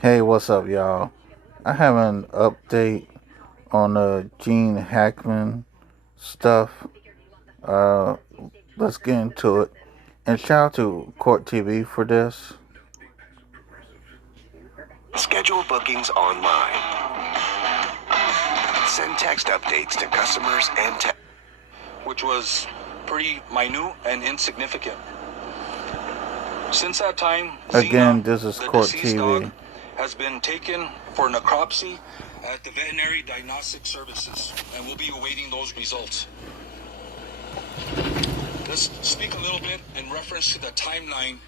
Hey, what's up, y'all? I have an update on the Gene Hackman stuff. Uh, let's get into it. And shout out to Court TV for this. Schedule bookings online. Send text updates to customers and which was pretty minute and insignificant. Since that time, Again, Xena, this is the Court deceased dog, TV. has been taken for necropsy at the Veterinary Diagnostic Services, and we'll be awaiting those results. Let's speak a little bit in reference to the timeline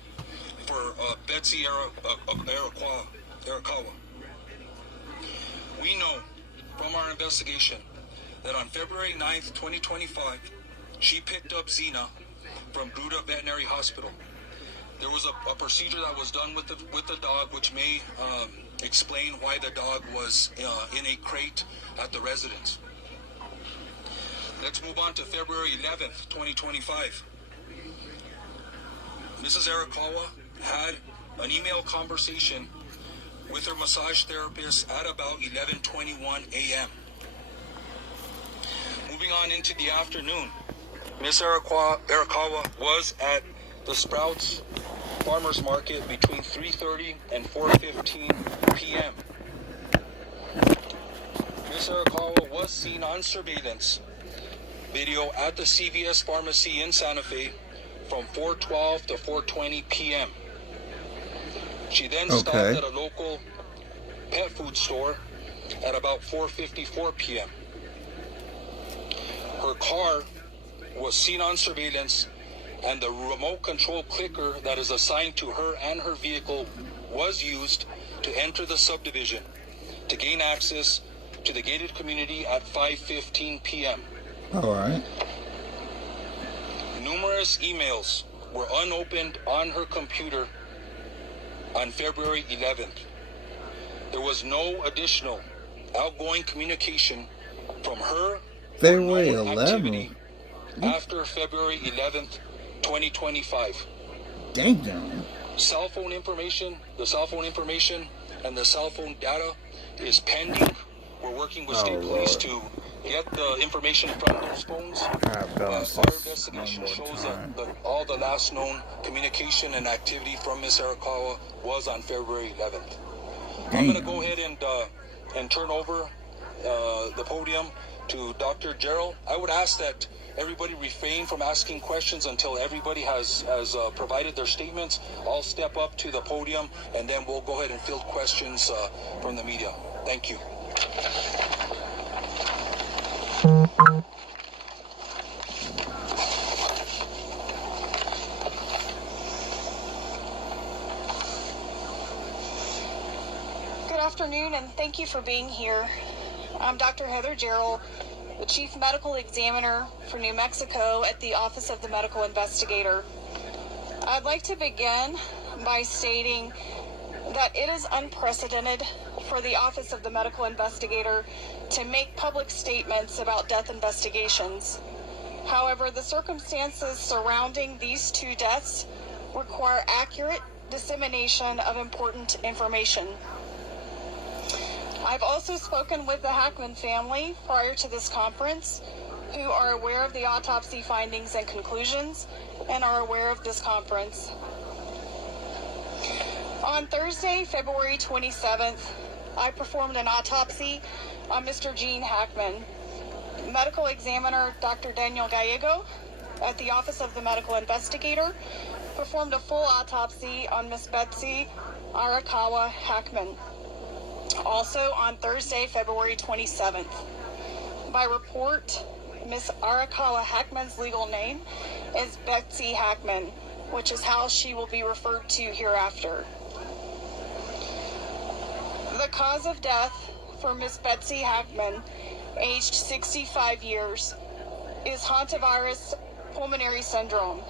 for Betsy Arakawa. We know from our investigation that on February 9th, 2025, she picked up Xena from Gruda Veterinary Hospital. There was a procedure that was done with the dog, which may explain why the dog was in a crate at the residence. Let's move on to February 11th, 2025. Mrs. Arakawa had an email conversation with her massage therapist at about 11:21 a.m. Moving on into the afternoon, Miss Arakawa was at the Sprouts Farmers Market between 3:30 and 4:15 p.m. Miss Arakawa was seen on surveillance video at the CVS pharmacy in Santa Fe from 4:12 to 4:20 p.m. She then stopped at a local pet food store at about 4:54 p.m. Her car was seen on surveillance, and the remote control clicker that is assigned to her and her vehicle was used to enter the subdivision to gain access to the gated community at 5:15 p.m. All right. Numerous emails were unopened on her computer on February 11th. There was no additional outgoing communication from her February or no activity 11th. after February 11th, 2025. Damn. Cell phone information, the cell phone information and the cell phone data is pending. We're working with state police to get the information from those phones. Our investigation shows that all the last known communication and activity from Miss Arakawa was on February 11th. I'm going to go ahead and turn over the podium to Dr. Gerald. I would ask that everybody refrain from asking questions until everybody has provided their statements. I'll step up to the podium and then we'll go ahead and field questions from the media. Thank you. Good afternoon, and thank you for being here. I'm Dr. Heather Gerald, the Chief Medical Examiner for New Mexico at the Office of the Medical Investigator. I'd like to begin by stating that it is unprecedented for the Office of the Medical Investigator to make public statements about death investigations. However, the circumstances surrounding these two deaths require accurate dissemination of important information. I've also spoken with the Hackman family prior to this conference, who are aware of the autopsy findings and conclusions and are aware of this conference. On Thursday, February 27th, I performed an autopsy on Mr. Gene Hackman. Medical examiner Dr. Daniel Gallego at the Office of the Medical Investigator performed a full autopsy on Miss Betsy Arakawa Hackman. Also on Thursday, February 27th. By report, Miss Arakawa Hackman's legal name is Betsy Hackman, which is how she will be referred to hereafter. The cause of death for Miss Betsy Hackman, aged 65 years, is hantavirus pulmonary syndrome.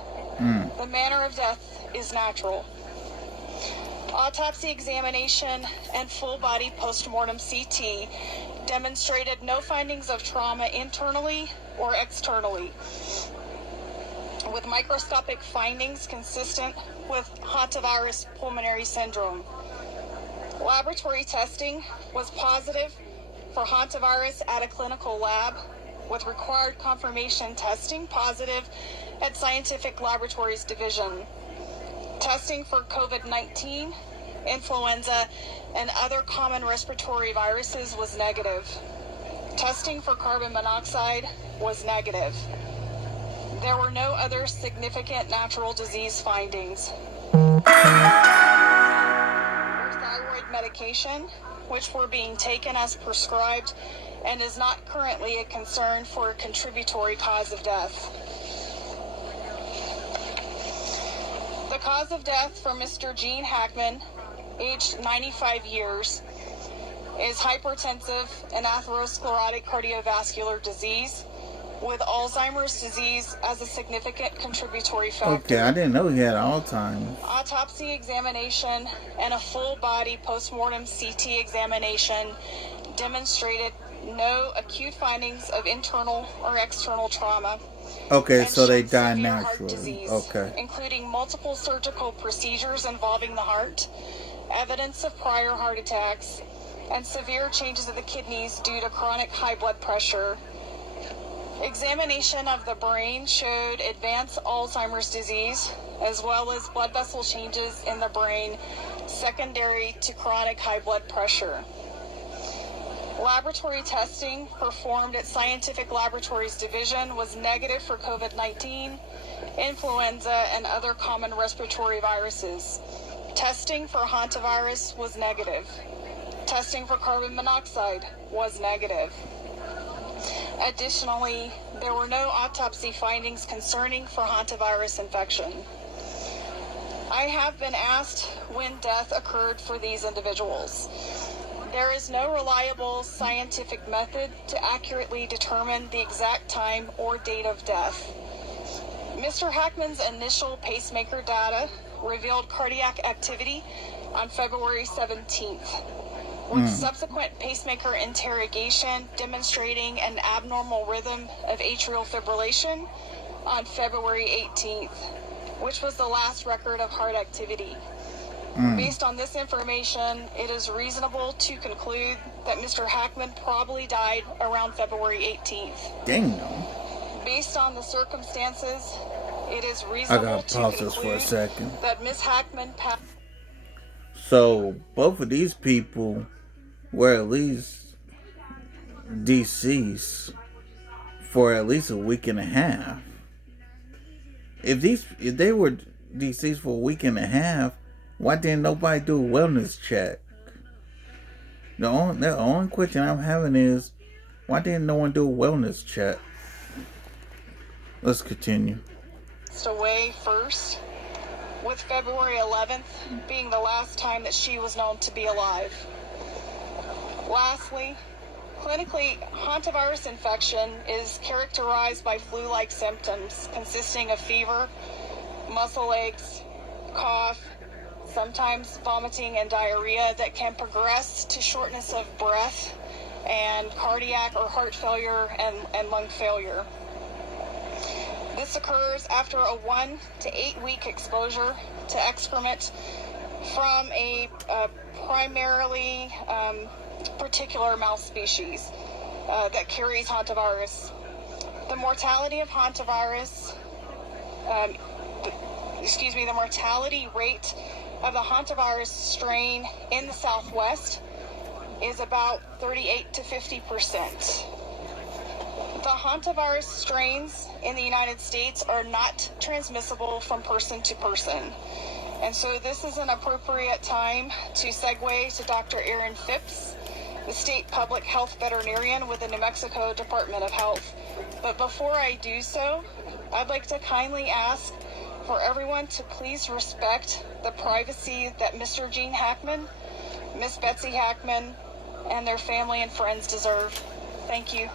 The manner of death is natural. Autopsy examination and full-body postmortem CT demonstrated no findings of trauma internally or externally, with microscopic findings consistent with hantavirus pulmonary syndrome. Laboratory testing was positive for hantavirus at a clinical lab, with required confirmation testing positive at Scientific Laboratories Division. Testing for COVID-19, influenza, and other common respiratory viruses was negative. Testing for carbon monoxide was negative. There were no other significant natural disease findings. Thyroid medication, which were being taken as prescribed and is not currently a concern for a contributory cause of death. The cause of death for Mr. Gene Hackman, aged 95 years, is hypertensive and atherosclerotic cardiovascular disease, with Alzheimer's disease as a significant contributory factor. Okay, I didn't know he had Alzheimer's. Autopsy examination and a full-body postmortem CT examination demonstrated no acute findings of internal or external trauma. Okay, so they showed died severe heart naturally. disease, Okay. including multiple surgical procedures involving the heart, evidence of prior heart attacks, and severe changes of the kidneys due to chronic high blood pressure. Examination of the brain showed advanced Alzheimer's disease, as well as blood vessel changes in the brain secondary to chronic high blood pressure. Laboratory testing performed at Scientific Laboratories Division was negative for COVID-19, influenza, and other common respiratory viruses. Testing for hantavirus was negative. Testing for carbon monoxide was negative. Additionally, there were no autopsy findings concerning for hantavirus infection. I have been asked when death occurred for these individuals. There is no reliable scientific method to accurately determine the exact time or date of death. Mr. Hackman's initial pacemaker data revealed cardiac activity on February 17th, with subsequent pacemaker interrogation demonstrating an abnormal rhythm of atrial fibrillation on February 18th, which was the last record of heart activity. Based on this information, it is reasonable to conclude that Mr. Hackman probably died around February 18th. Damn. Based on the circumstances, it is I reasonable gotta to pause this for a conclude second. that Ms. Hackman passed. So both of these people were at least deceased for at least a week and a half. If they were deceased for a week and a half, why didn't nobody do a wellness check? The only question I'm having is, why didn't no one do a wellness check? Let's continue. Away first, with February 11th being the last time that she was known to be alive. Lastly, clinically, hantavirus infection is characterized by flu-like symptoms consisting of fever, muscle aches, cough, sometimes vomiting and diarrhea that can progress to shortness of breath and cardiac or heart failure and lung failure. This occurs after a 1 to 8 week exposure to excrement from a primarily particular mouse species that carries hantavirus. The mortality of hantavirus, the mortality rate of the hantavirus strain in the Southwest is about 38 to 50%. The hantavirus strains in the United States are not transmissible from person to person. And so this is an appropriate time to segue to Dr. Aaron Phipps, the state public health veterinarian with the New Mexico Department of Health. But before I do so, I'd like to kindly ask for everyone to please respect the privacy that Mr. Gene Hackman, Miss Betsy Hackman, and their family and friends deserve. Thank you.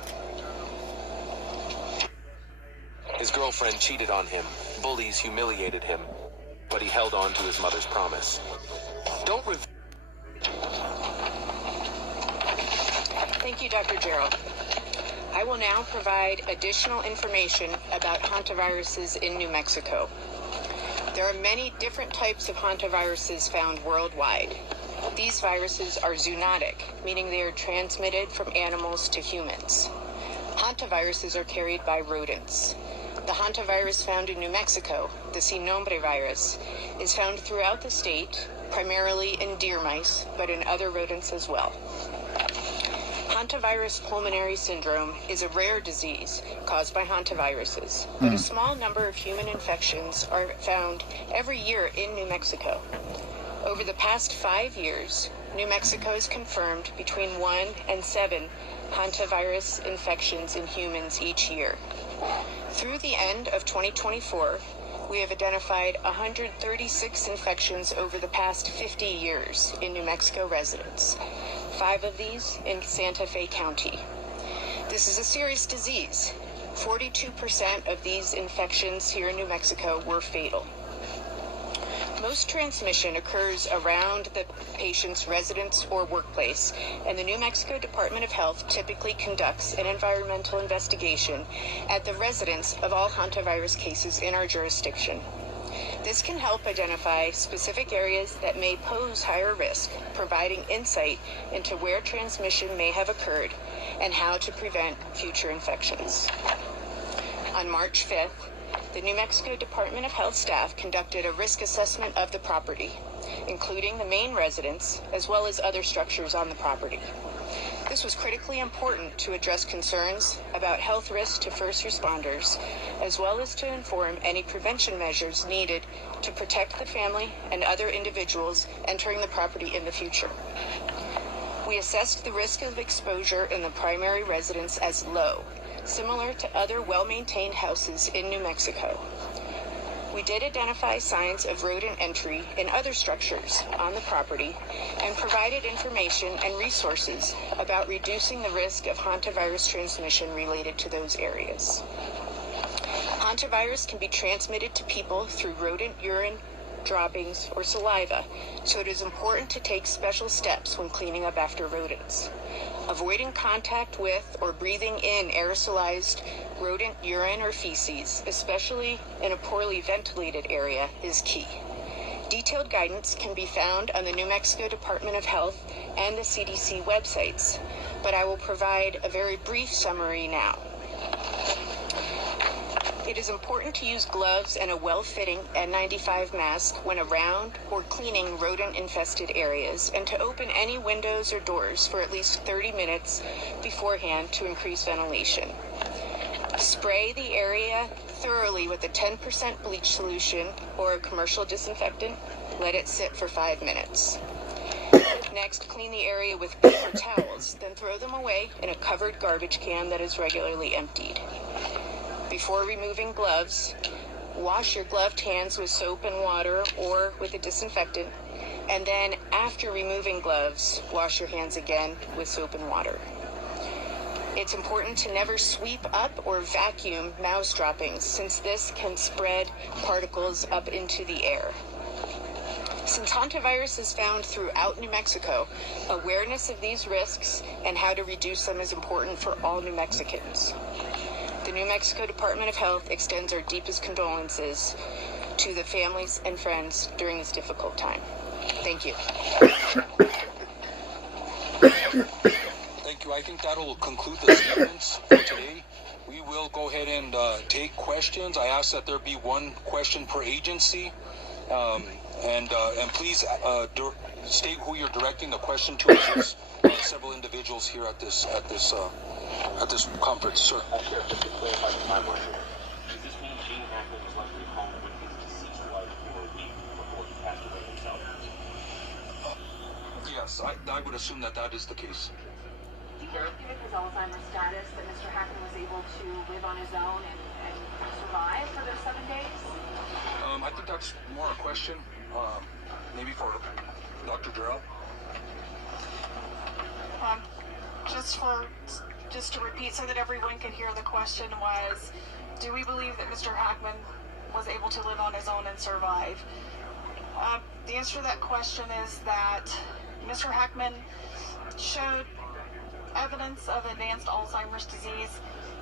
His girlfriend cheated on him, bullies humiliated him, but he held on to his mother's promise. Thank you, Dr. Gerald. I will now provide additional information about hantaviruses in New Mexico. There are many different types of hantaviruses found worldwide. These viruses are zoonotic, meaning they are transmitted from animals to humans. Hantaviruses are carried by rodents. The hantavirus found in New Mexico, the sin nombre virus, is found throughout the state, primarily in deer mice, but in other rodents as well. Hantavirus pulmonary syndrome is a rare disease caused by hantaviruses, but a small number of human infections are found every year in New Mexico. Over the past 5 years, New Mexico has confirmed between 1 and 7 hantavirus infections in humans each year. Through the end of 2024, we have identified 136 infections over the past 50 years in New Mexico residents, 5 of these in Santa Fe County. This is a serious disease. 42% of these infections here in New Mexico were fatal. Most transmission occurs around the patient's residence or workplace, and the New Mexico Department of Health typically conducts an environmental investigation at the residence of all hantavirus cases in our jurisdiction. This can help identify specific areas that may pose higher risk, providing insight into where transmission may have occurred and how to prevent future infections. On March 5th, the New Mexico Department of Health staff conducted a risk assessment of the property, including the main residence, as well as other structures on the property. This was critically important to address concerns about health risks to first responders, as well as to inform any prevention measures needed to protect the family and other individuals entering the property in the future. We assessed the risk of exposure in the primary residence as low, similar to other well-maintained houses in New Mexico. We did identify signs of rodent entry in other structures on the property and provided information and resources about reducing the risk of hantavirus transmission related to those areas. Hantavirus can be transmitted to people through rodent urine, droppings, or saliva, so it is important to take special steps when cleaning up after rodents. Avoiding contact with or breathing in aerosolized rodent urine or feces, especially in a poorly ventilated area, is key. Detailed guidance can be found on the New Mexico Department of Health and the CDC websites, but I will provide a very brief summary now. It is important to use gloves and a well-fitting N95 mask when around or cleaning rodent-infested areas, and to open any windows or doors for at least 30 minutes beforehand to increase ventilation. Spray the area thoroughly with a 10% bleach solution or a commercial disinfectant. Let it sit for 5 minutes. Next, clean the area with paper towels, then throw them away in a covered garbage can that is regularly emptied. Before removing gloves, wash your gloved hands with soap and water or with a disinfectant, and then after removing gloves, wash your hands again with soap and water. It's important to never sweep up or vacuum mouse droppings, since this can spread particles up into the air. Since hantavirus is found throughout New Mexico, awareness of these risks and how to reduce them is important for all New Mexicans. The New Mexico Department of Health extends our deepest condolences to the families and friends during this difficult time. Thank you. Thank you. I think that'll conclude the statements for today. We will go ahead and take questions. I ask that there be one question per agency. And please state who you're directing the question to. There's several individuals here at this conference, sir. Just to clarify the timeline here, does this mean Gene Hackman was left at home with his deceased wife for a week before he passed away himself? Yes, I would assume that is the case. Given his Alzheimer's status, that Mr. Hackman was able to live on his own and survive for those 7 days? I think that's more a question, maybe for Dr. Jarrell. Just to repeat so that everyone can hear, the question was, do we believe that Mr. Hackman was able to live on his own and survive? The answer to that question is that Mr. Hackman showed evidence of advanced Alzheimer's disease.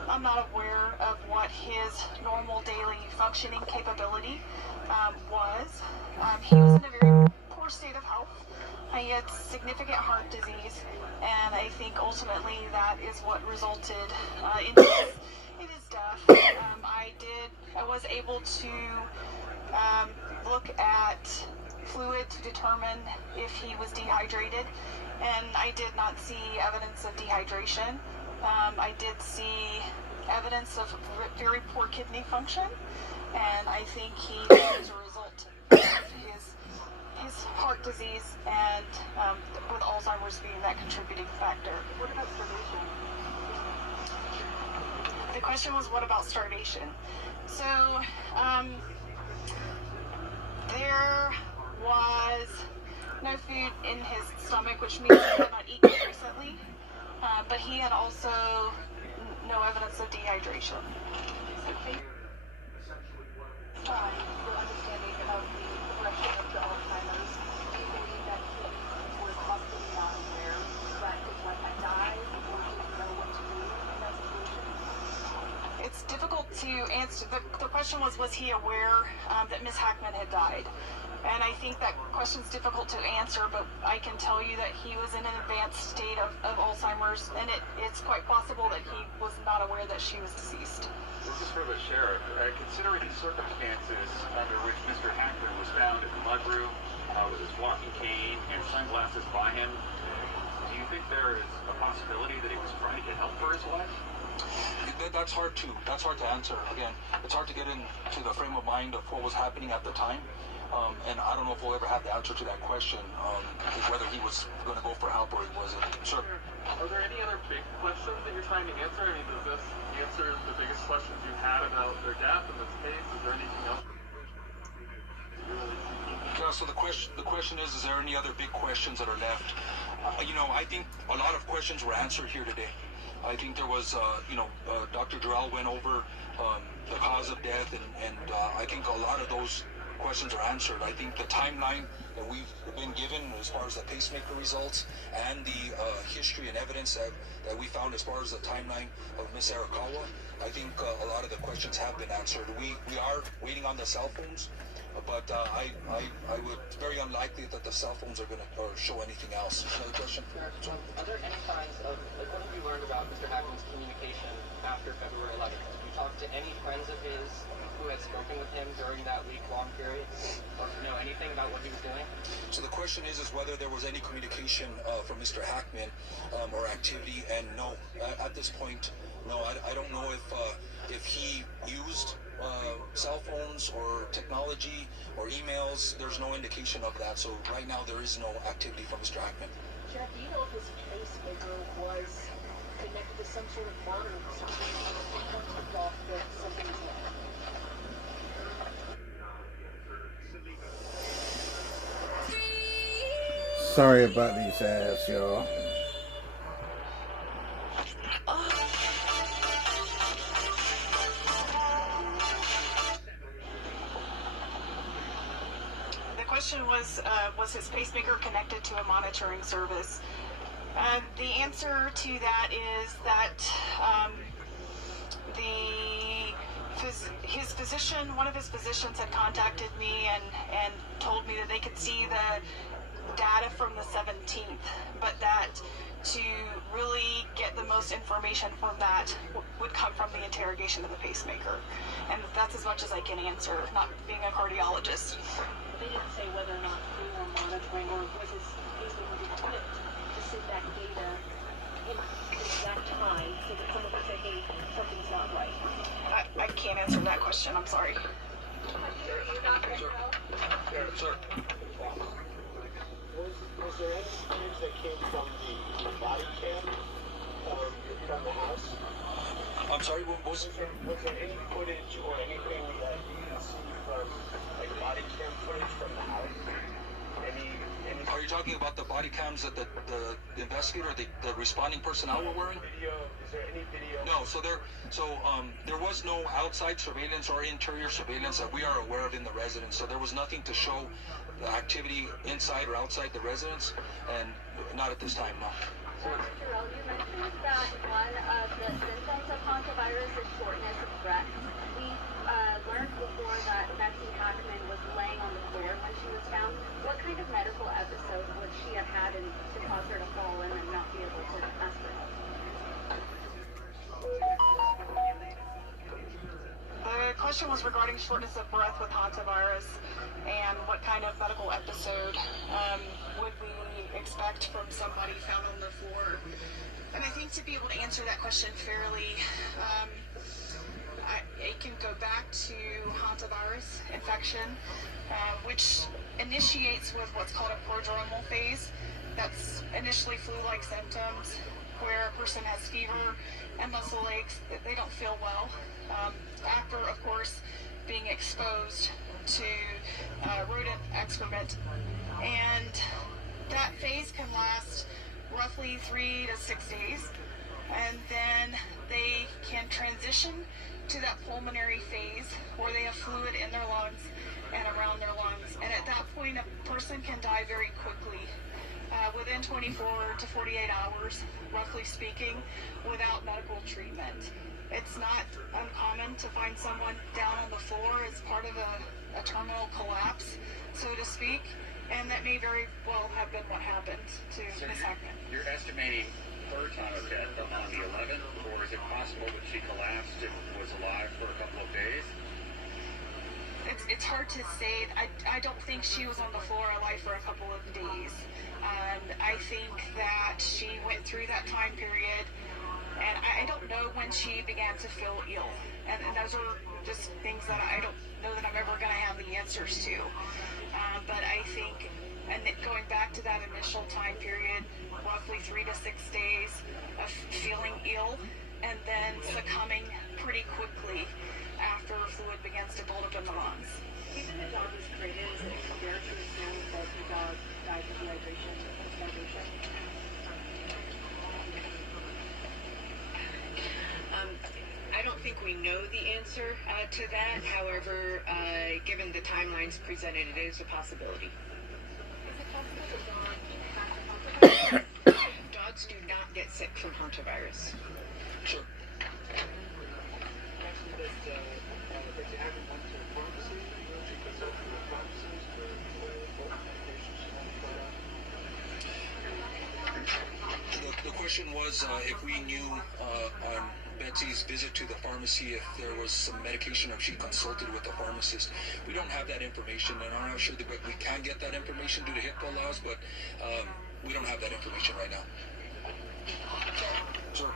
I'm not aware of what his normal daily functioning capability was. He was in a very poor poor state of health. He had significant heart disease, and I think ultimately that is what resulted in his death. I was able to look at fluid to determine if he was dehydrated, and I did not see evidence of dehydration. I did see evidence of very poor kidney function, and I think he died as a result of his heart disease and with Alzheimer's being that contributing factor. What about starvation? The question was, what about starvation? So, there was no food in his stomach, which means he had not eaten recently, but he had also no evidence of dehydration. Your understanding of the progression of the Alzheimer's, do you believe that he was possibly not aware that his wife had died, or didn't know what to do in that situation? It's difficult to answer. The question was he aware that Miss Hackman had died? And I think that question's difficult to answer, but I can tell you that he was in an advanced state of Alzheimer's, and it's quite possible that he was not aware that she was deceased. This is for the sheriff. Considering the circumstances under which Mr. Hackman was found in the mudroom with his walking cane and sunglasses by him, do you think there is a possibility that he was trying to get help for his wife? That's hard to answer. Again, it's hard to get into the frame of mind of what was happening at the time. And I don't know if we'll ever have the answer to that question, whether he was going to go for help or he wasn't. Sure. Are there any other big questions that you're trying to answer? I mean, does this answer the biggest questions you've had about their death in this case? Is there anything else? Yeah, so the question is there any other big questions that are left? I think a lot of questions were answered here today. I think there was, Dr. Durrell went over the cause of death, and I think a lot of those questions are answered. I think the timeline that we've been given as far as the pacemaker results and the history and evidence that we found as far as the timeline of Miss Arakawa, I think a lot of the questions have been answered. We are waiting on the cell phones, but I would, it's very unlikely that the cell phones are going to show anything else. Another question? Are there any signs of, what have you learned about Mr. Hackman's communication after February 11th? Did you talk to any friends of his who had spoken with him during that week-long period, or know anything about what he was doing? So the question is whether there was any communication from Mr. Hackman or activity, and no, at this point, no. I don't know if he used cell phones or technology or emails. There's no indication of that. So right now there is no activity from Mr. Hackman. Jack, do you know if his pacemaker was connected to some sort of monitoring system once took off the something's left? Sorry about these ads, y'all. The question was his pacemaker connected to a monitoring service? The answer to that is that his physician, one of his physicians, had contacted me and told me that they could see the data from the 17th, but that to really get the most information from that would come from the interrogation of the pacemaker. And that's as much as I can answer, not being a cardiologist. They didn't say whether or not they were monitoring, or was his pacemaker equipped to send that data in the exact time so that someone could say, hey, something's not right? I can't answer that question, I'm sorry. Sir. Was there any footage that came from the body cam from the house? I'm sorry, what was it? Was there any footage or anything that you can see from, like, body cam footage from the house? Are you talking about the body cams that the investigator, the responding personnel were wearing? Is there any video? No, there was no outside surveillance or interior surveillance that we are aware of in the residence. So there was nothing to show the activity inside or outside the residence, and Not at this time, no. Dr. Jarrell, you mentioned that one of the symptoms of hantavirus is shortness of breath. We learned before that Betsy Hackman was laying on the floor when she was found. What kind of medical episode would she have had to cause her to fall in and not be able to ask for help? The question was regarding shortness of breath with hantavirus and what kind of medical episode would we expect from somebody found on the floor. And I think to be able to answer that question fairly, it can go back to hantavirus infection, which initiates with what's called a prodromal phase. That's initially flu-like symptoms where a person has fever and muscle aches, they don't feel well. After, of course, being exposed to rodent excrement. And that phase can last roughly 3 to 6 days. And then they can transition to that pulmonary phase where they have fluid in their lungs and around their lungs. And at that point, a person can die very quickly, within 24 to 48 hours, roughly speaking, without medical treatment. It's not uncommon to find someone down on the floor as part of a terminal collapse, so to speak, and that may very well have been what happened to Ms. Hackman. You're estimating her time of death on the 11th, or is it possible that she collapsed and was alive for a couple of days? It's hard to say. I don't think she was on the floor alive for a couple of days. I think that she went through that time period, and I don't know when she began to feel ill. And those are just things that I don't know that I'm ever going to have the answers to. But I think, and going back to that initial time period, roughly 3 to 6 days of feeling ill and then succumbing pretty quickly after fluid begins to build up in the lungs. Even the dog was created, is it fair to assume that the dog died of dehydration or starvation? I don't think we know the answer to that. However, given the timelines presented, it is a possibility. Is it possible the dog had hantavirus? Dogs do not get sick from hantavirus. Sure. The question was if we knew on Betsy's visit to the pharmacy if there was some medication or if she consulted with a pharmacist. We don't have that information, and I'm not sure that we can get that information due to HIPAA laws, but we don't have that information right now. Sure.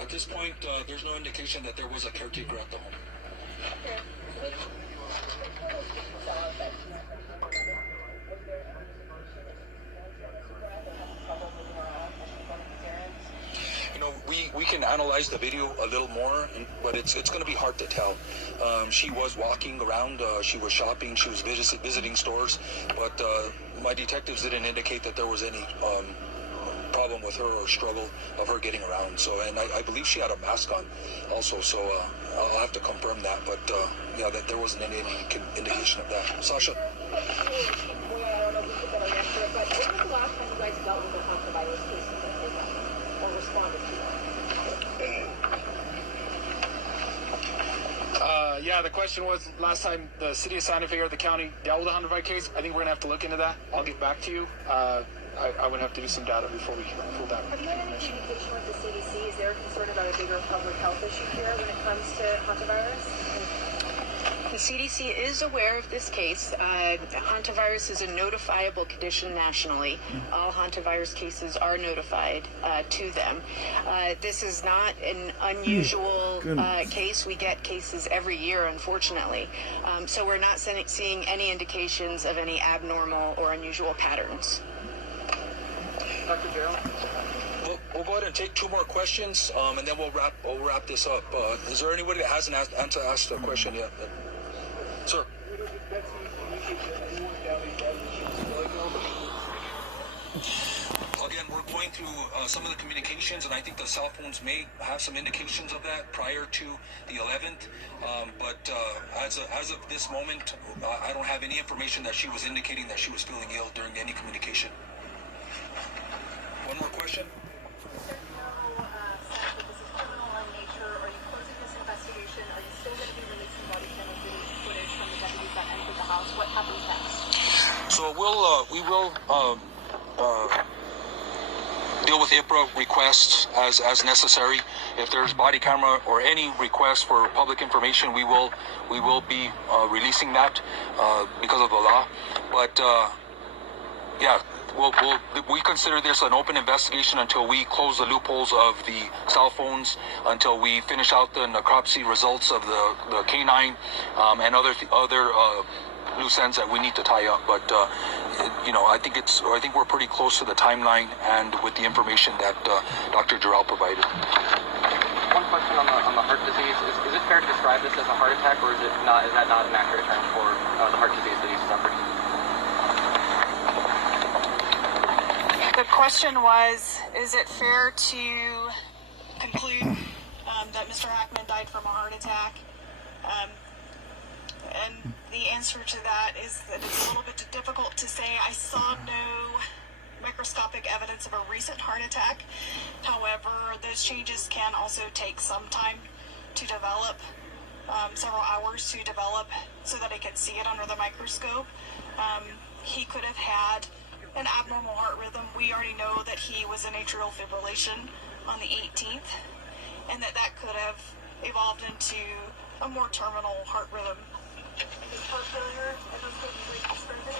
At this point, there's no indication that there was a caretaker at the home. You know, we can analyze the video a little more, but it's going to be hard to tell. She was walking around, she was shopping, she was visiting stores, but my detectives didn't indicate that there was any problem with her or struggle of her getting around. So, and I believe she had a mask on also, so I'll have to confirm that, but yeah, that there wasn't any indication of that. Sasha? I don't know if you could better answer it, but when was the last time you guys dealt with a hantavirus case or responded to it? Yeah, the question was last time the city of Santa Fe or the county dealt with a hantavirus case. I think we're gonna have to look into that. I'll get back to you. I would have to do some data before we pull that. Have you had any communication with the CDC? Is there a concern about a bigger public health issue here when it comes to hantavirus? The CDC is aware of this case. Hantavirus is a notifiable condition nationally. All hantavirus cases are notified to them. This is not an unusual case. We get cases every year, unfortunately. So we're not seeing any indications of any abnormal or unusual patterns. Dr. Gerald? We'll go ahead and take 2 more questions, and then we'll wrap this up. Is there anybody that hasn't asked a question yet? Sir. Again, we're we're going through some of the communications, and I think the cell phones may have some indications of that prior to the 11th. But as of this moment, I don't have any information that she was indicating that she was feeling ill during any communication. One more question. Is there no sense that this is criminal in nature? Are you closing this investigation? Are you still going to be releasing body camera footage from the deputies that entered the house? What happens next? So we will deal with IPRA requests as necessary. If there's body camera or any request for public information, we will be releasing that because of the law. But yeah, we consider this an open investigation until we close the loopholes of the cell phones, until we finish out the necropsy results of the canine and other loose ends that we need to tie up. But I think we're pretty close to the timeline and with the information that Dr. Giral provided. One question on the heart disease: is it fair to describe this as a heart attack, or is it not? Is that not an accurate term for the heart disease that he suffered? The question was, is it fair to conclude that Mr. Hackman died from a heart attack? And the answer to that is that it's a little bit difficult to say. I saw no microscopic evidence of a recent heart attack. However, those changes can also take some time to develop, several hours to develop, so that I could see it under the microscope. He could have had an abnormal heart rhythm. We already know that he was in atrial fibrillation on the 18th, and that could have evolved into a more terminal heart rhythm. Is heart failure in those cases like suspended?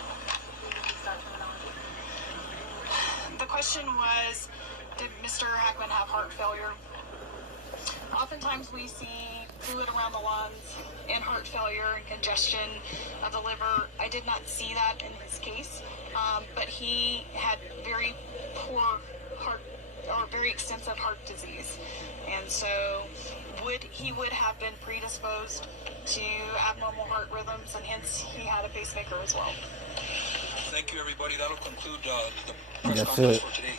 The question was, did Mr. Hackman have heart failure? Oftentimes we see fluid around the lungs and heart failure and congestion of the liver. I did not see that in his case, but he had very poor heart, or very extensive heart disease. And so he would have been predisposed to abnormal heart rhythms, and hence he had a pacemaker as well. Thank you, everybody. That'll conclude the press That's conference it. for today.